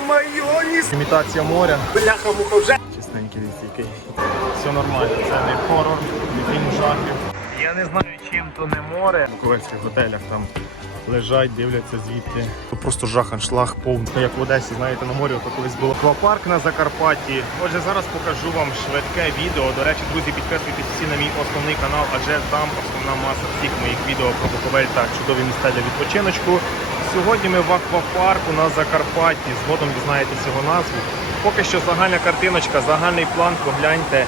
Йо-моє, Імітація моря. бляха муха вже. Чистенький який. Все нормально, це не хорор, не фільм жахів. Я не знаю, чим то не море. В буковельських готелях там лежать, дивляться звідти. Тут просто жах, аншлаг повний. Як в Одесі, знаєте, на морі, то колись було аквапарк на Закарпатті. Отже, зараз покажу вам швидке відео. До речі, друзі, підписуйтесь всі на мій основний канал, адже там основна маса всіх моїх відео про Буковель та чудові міста для відпочиночку. Сьогодні ми в аквапарку на Закарпатті. Згодом дізнаєтесь його назву. Поки що загальна картиночка, загальний план. Погляньте,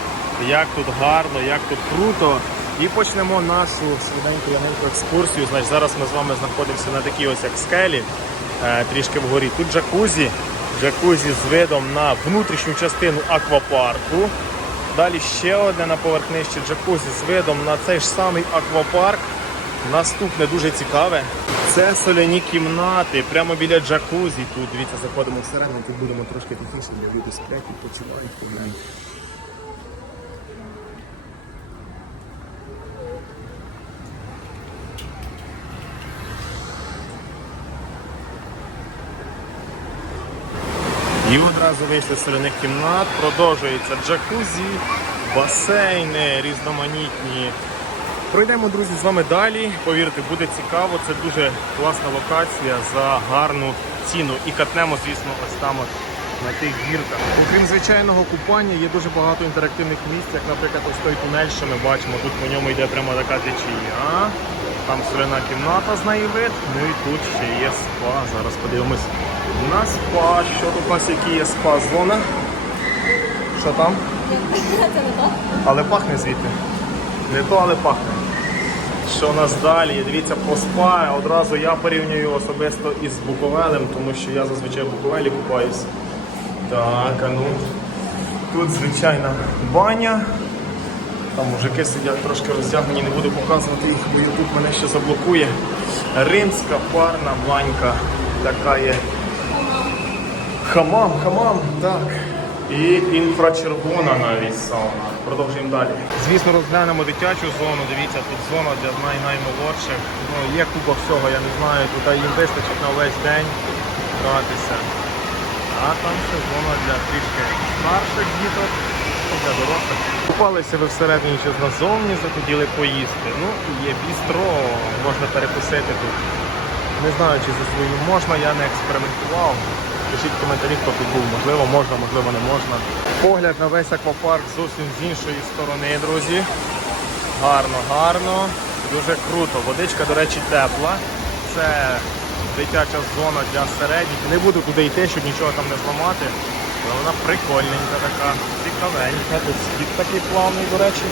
як тут гарно, як тут круто. І почнемо нашу швиденьку яненьку екскурсію. Значить, зараз ми з вами знаходимося на такій ось як скелі, е, трішки вгорі. Тут джакузі, джакузі з видом на внутрішню частину аквапарку. Далі ще одне на поверх нижче джакузі з видом на цей ж самий аквапарк. Наступне дуже цікаве. Це соляні кімнати, прямо біля джакузі. Тут дивіться, заходимо всередину, тут будемо трошки тихіше, де люди сплять, відпочивають. погляньте. І одразу вийшли з соляних кімнат, продовжується джакузі, басейни різноманітні. Пройдемо, друзі, з вами далі. Повірте, буде цікаво. Це дуже класна локація за гарну ціну. І катнемо, звісно, ось там от на тих гірках. Окрім звичайного купання, є дуже багато інтерактивних місць, як, наприклад, ось той тунель, що ми бачимо. Тут по ньому йде прямо така течія. Там соляна кімната з неї вид. Ну і тут ще є спа. Зараз подивимось на спа. Що тут у нас які є спа-зона? Що там? Але пахне звідти. Не то, але пахне. Що у нас далі? Дивіться, по спа. Одразу я порівнюю особисто із Буковелем, тому що я зазвичай в Буковелі купаюсь. Так, а ну. Тут звичайна баня. Там мужики сидять трошки роздягнені, не буду показувати їх, бо YouTube мене ще заблокує. Римська парна банька. Така є. Хамам, хамам, так. І інфрачервона навіть сауна. Продовжуємо далі. Звісно, розглянемо дитячу зону. Дивіться, тут зона для най- наймолодших. Ну, є купа всього, я не знаю, тут їм вистачить на весь день гратися. А там ще зона для трішки старших діток, для дорослих. Купалися ви всередині чи назовні, захотіли поїсти. Ну, є бістро, можна перекусити тут. Не знаю, чи за своїм можна, я не експериментував. Пишіть в коментарі, хто тут був. Можливо, можна, можливо, не можна. Погляд на весь аквапарк зовсім з іншої сторони, друзі. Гарно, гарно. Дуже круто. Водичка, до речі, тепла. Це дитяча зона для середніх. Не буду туди йти, щоб нічого там не зламати. Але вона прикольненька така, цікавенька. Тут схід такий плавний, до речі.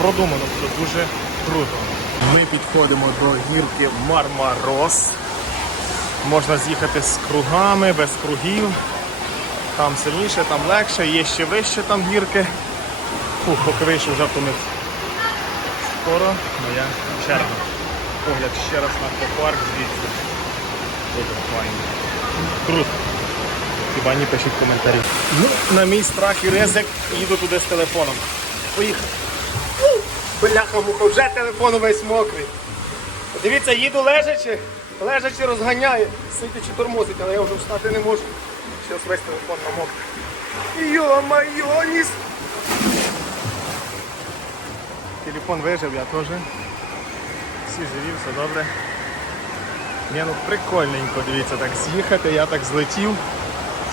Продумано, все дуже круто. Ми підходимо до гірки Мармарос. Можна з'їхати з кругами, без кругів. Там сильніше, там легше, є ще вище там гірки. Фух, поки вийшов вже втомився. Скоро моя черга. Погляд ще раз на аквапарк звідси. Дуже файно. Круто. Хіба не пишіть коментарі. Ну, на мій страх і ризик їду туди з телефоном. Поїхав. Бляха муха, вже телефон весь мокрий. Дивіться, їду лежачи, лежачи розганяє, сидячи тормозить, але я вже встати не можу. Зараз весь телефон намокрий. Йо-моє, ніс. Телефон вижив, я теж. Всі живі, все добре. Ні, ну прикольненько, дивіться, так з'їхати, я так злетів.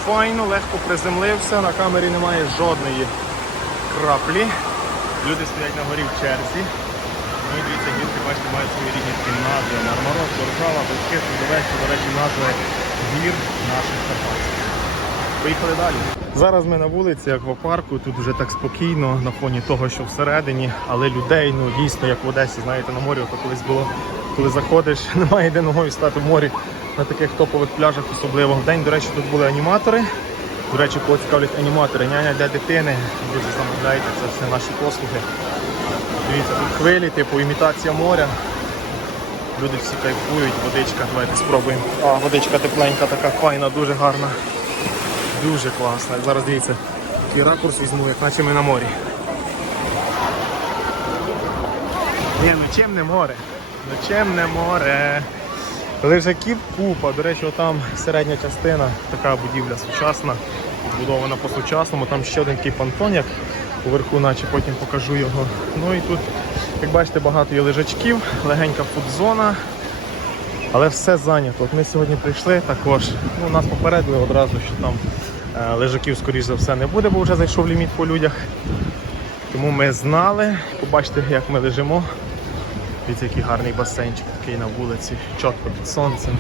Файно, легко приземлився, на камері немає жодної краплі. Люди стоять на горі в черзі. Ну і дивіться, дітки, бачите, мають свої рідні кімнати. Мармарок, Боржава, Бескид, Трудовецька, до речі, назви гір наших Карпатських. Поїхали далі. Зараз ми на вулиці аквапарку, тут вже так спокійно на фоні того, що всередині, але людей ну дійсно як в Одесі, знаєте, на морі, то колись було, коли заходиш, немає де ногою стати в морі на таких топових пляжах, особливо в день. До речі, тут були аніматори. До речі, кого цікавлять аніматори, няня для дитини. Друзі, замовляйте, це все наші послуги. Дивіться, тут хвилі, типу імітація моря. Люди всі кайфують, водичка, давайте спробуємо. А, водичка тепленька, така файна, дуже гарна. Дуже класна. Зараз дивіться, такий ракурс візьму, як наче ми на морі. Ні, ну чим не море? Ну чим не море? Лежаків купа. До речі, отам середня частина, така будівля сучасна, побудована по-сучасному. Там ще один такий понтон, як уверху, наче потім покажу його. Ну і тут, як бачите, багато є лежачків, легенька фудзона. Але все зайнято. От ми сьогодні прийшли також. Ну, нас попередили одразу, що там е, лежаків, скоріш за все, не буде, бо вже зайшов ліміт по людях. Тому ми знали, побачите, як ми лежимо. Дивіться, який гарний басейнчик такий на вулиці, чітко під сонцем.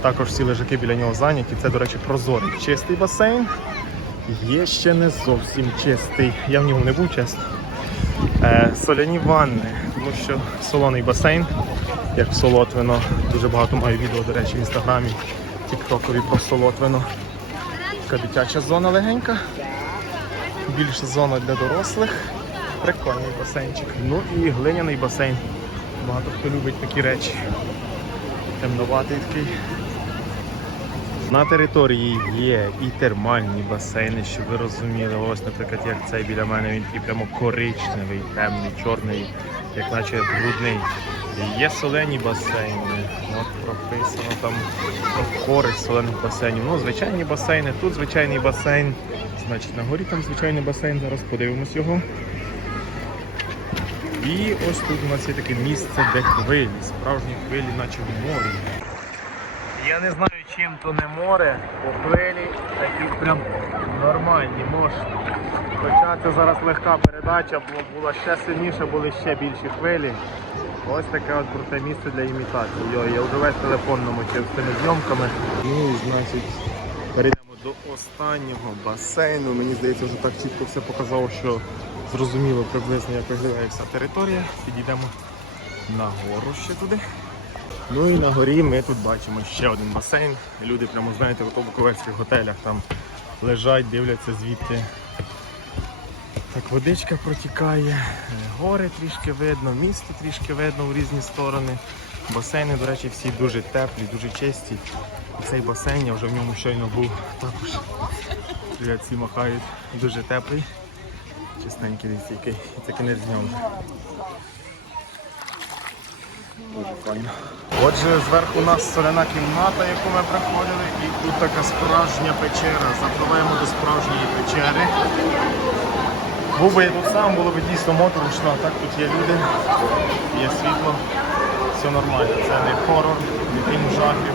Також всі лежаки біля нього зайняті. Це, до речі, прозорий чистий басейн. Є ще не зовсім чистий. Я в ньому не був чесно. Е, соляні ванни, тому що солоний басейн, як Солотвино. Дуже багато маю відео, до речі, в інстаграмі, тіктокові про Солотвино. Така дитяча зона легенька. Більша зона для дорослих. Прикольний басейнчик. Ну і глиняний басейн. Багато хто любить такі речі. Темноватий такий. На території є і термальні басейни, щоб ви розуміли. Ось, наприклад, як цей біля мене, він такий прямо коричневий, темний, чорний, як наче брудний. Є солені басейни. От прописано там про користь солених басейнів. Ну, звичайні басейни, тут звичайний басейн. Значить, на горі там звичайний басейн. Зараз подивимось його. І ось тут у нас є таке місце, де хвилі, справжні хвилі, наче в морі. Я не знаю, чим то не море, бо хвилі такі прям нормальні, мощні. Хоча це зараз легка передача, бо була ще сильніша, були ще більші хвилі. Ось таке от круте місце для імітації. Йо, я вже весь телефон намочив з цими зйомками. Ну і значить перейдемо до останнього басейну. Мені здається, вже так чітко все показало, що зрозуміло приблизно, як виглядає вся територія. Підійдемо нагору ще туди. Ну і на горі ми тут бачимо ще один басейн. Люди прямо, знаєте, в буковецьких готелях там лежать, дивляться звідти. Так, водичка протікає, гори трішки видно, місто трішки видно в різні сторони. Басейни, до речі, всі дуже теплі, дуже чисті. І цей басейн, я вже в ньому щойно був також. Всі махають, дуже теплий. Чистенький десь який. І кінець дня вже. Отже, зверху у нас соляна кімната, яку ми приходили, і тут така справжня печера. Запливаємо до справжньої печери. Був би я тут сам, було б дійсно моторошно, а так тут є люди, є світло, все нормально. Це не хорор, не фільм жахів,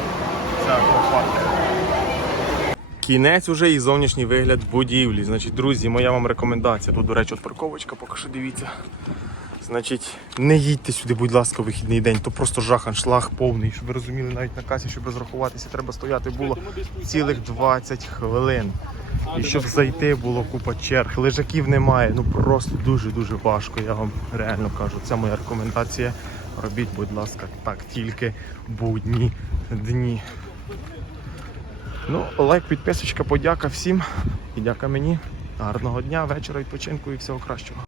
це аквапарк. Кінець уже і зовнішній вигляд будівлі. Значить, друзі, моя вам рекомендація. Тут, до речі, от парковочка, поки що дивіться. Значить, не їдьте сюди, будь ласка, вихідний день, то просто жахан, шлаг повний. Щоб ви розуміли, навіть на касі, щоб розрахуватися, треба стояти було цілих 20 хвилин. І щоб зайти, було купа черг. Лежаків немає, ну просто дуже-дуже важко. Я вам реально кажу. Це моя рекомендація. Робіть, будь ласка, так, тільки будні дні. Ну, лайк, підписочка, подяка всім. І дяка мені. Гарного дня, вечора, відпочинку і всього кращого.